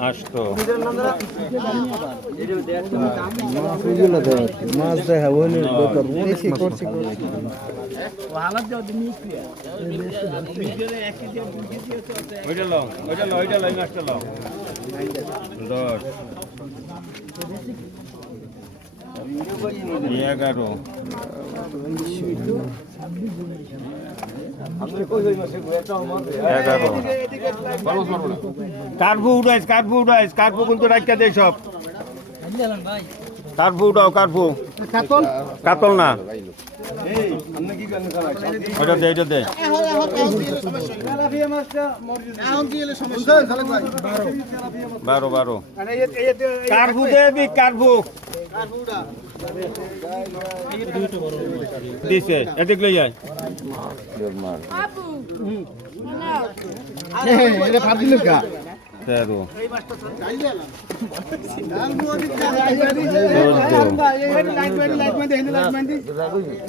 আসতো মাছ দেখা বেশি করছি ওইটা লও এই মাছটা লও 10 11 কার্পু উড়াইস কার্পু কিন্তু রাখা দেয় সব কার্পু উঠাও কার্পু কাতল না ওইটা দে 12 কার্পু দেবি কার্পু দিছে এদিক লই যায় এটা ফাট দিল কা তেরো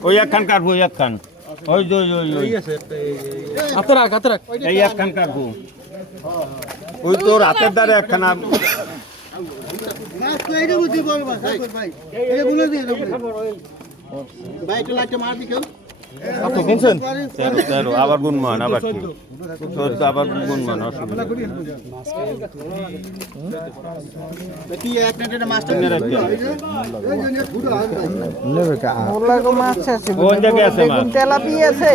ওই একখান কাটবো একখান ওই এই একখান কাটবো ওই তোর হাতের দ্বারা একখান তেরো আবার গুনমান আবার কি আবার গুনমান অসুবিধা কোন জায়গায় আছে মাছ তেলাপি আছে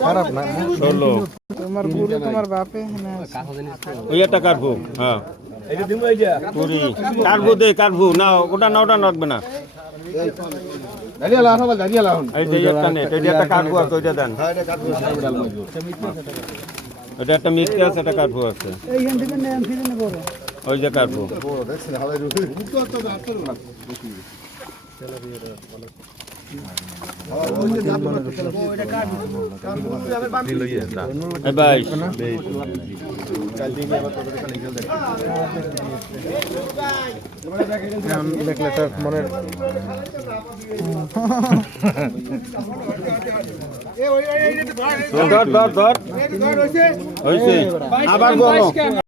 খারাপ না তোমার গুরু তোমার বাপে ওই একটা কাটবো হ্যাঁ কাটবো না ওটা রাখবে না ওটা একটা মিষ্টি আছে একটা কাটবো আছে ওই যে কাটবো ভাই দেখলে তো মনের ধর আবার বলো